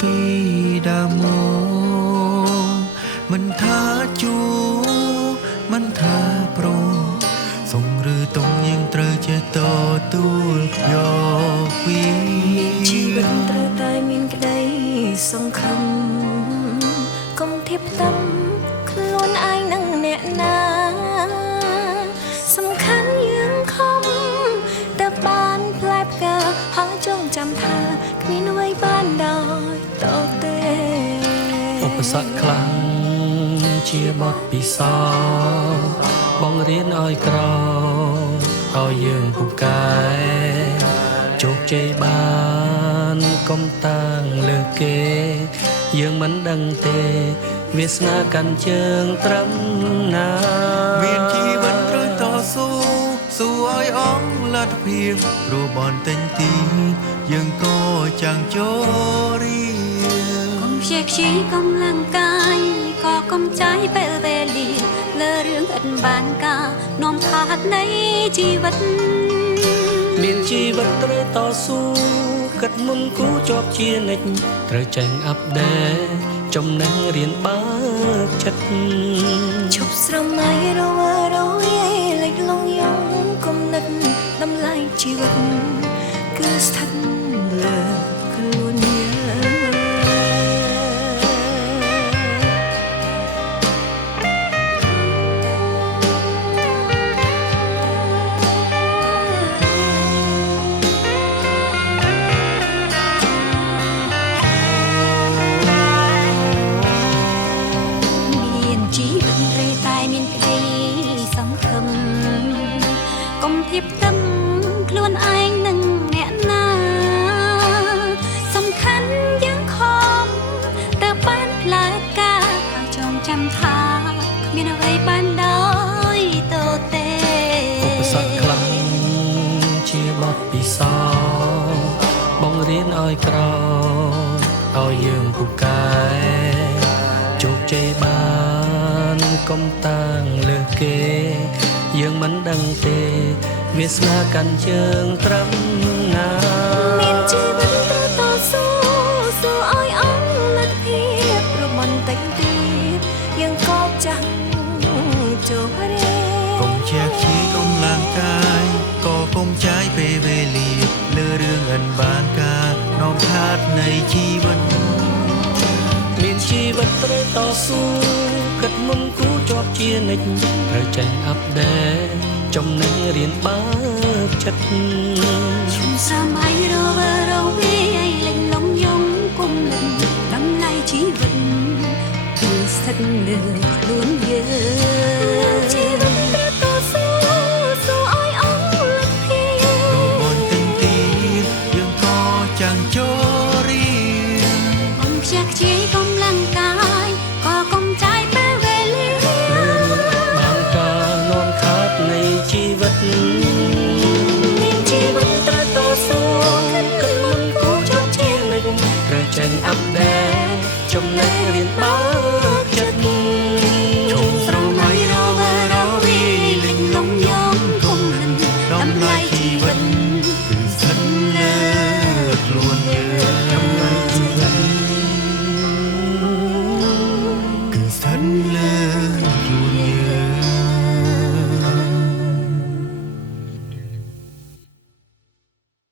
ពីដើមមកមិនថាជួមិនថាប្រសុងឬតុងយើងត្រូវចេះតទួលយកពីជីវិតត្រូវតែមានក្តីសង្ឃឹមកុំធៀបតាំខ្លួនឯងនឹងអ្នកណាសំខាន់យើងខំតែបានផ្លែផ្កាហើយចងចាំថាគ្មានអ្វីបានដោយតទេឧបសគ្គខ្លាំងជាបទពិសោធន៍បងរៀនឲ្យក្រឲ្យយើងពូកែជោគជ័យបានកុំតាំងលើគេយើងមិនដឹងទេវាសនាកាន់ជើងត្រឹមណាមានជីវិតត្រូវតស៊ូស៊ូឲ្យអស់លទ្ធភាពព្រោះបនទិញទីយើងក៏ចាំងចូលរៀនកុំព្យាខ្ជិលកម្លាំងកាយក៏កុំចាយពេលវេលាលើរឿងឥតបានការនាំខាតនៃជីវិតមានជីវិតត្រូវតស៊ូគិតមុនគូជាប់ជានិច្ចត្រូវចេះអាប់ដេតចំណេះរៀនបើកចិត្តឈប់ស្រមៃរវើរវាយលិចលងយងគំនិតតម្លៃជីវិតគឺស្ថិតលើខ្លួនយើងកុំធៀបតាំខ្លួនឯងនឹងអ្នកណាសំខាន់យើងខំតែបានផ្លែផ្កាហើយចងចាំថាគ្មានអ្វីបានដោយតទេឧបសគ្គខ្លាំងជាបទពិសោធន៍បងរៀនឲ្យក្រឲ្យយើងពូកែជោគជ័យបានកុំតាំងលើគេយើងមិនដឹងទេវាសនាកាន់ជើងត្រឹមណាមានជីវិតទៅតស៊ូស៊ូឲ្យអស់លទ្ធភាពព្រមបន្តិចទៀតយើងក៏ចាំចូលរៀនកុំជាខ្ជិលកម្លាំងកាយក៏កុំចាយពេលវេលាលើរឿងអិនបានការនាំខាតនៃជីវិតមានជីវិតត្រូវតស៊ូគិតមុនគូជាប់ជានិច្ចត្រូវចេះអាប់ដេតចំណេះរៀនបើកចិត្តឈុំសម័យរវើរវាយលេងលងយងគុំលិនតម្លៃជីវិតគឺស្ថិតលើខ្លួនយើងជីវិតត្រូវតស៊ូស៊ូឲ្យអស់លទ្ធភាពរូបនទិញទីយើងក៏ចាំងចូលរៀនកុំខ្ជះខ្ជាយកម្លាំងកាយក៏កុំចាយពេលវេលាបានការនាំខាតនៃជីវិតមានជីវិតត្រូវតស៊ូគិតមុនគូជាប់ជានិច្ចត្រូវចេះអាប់ដេតចំណេះរៀនបើកចិត្ត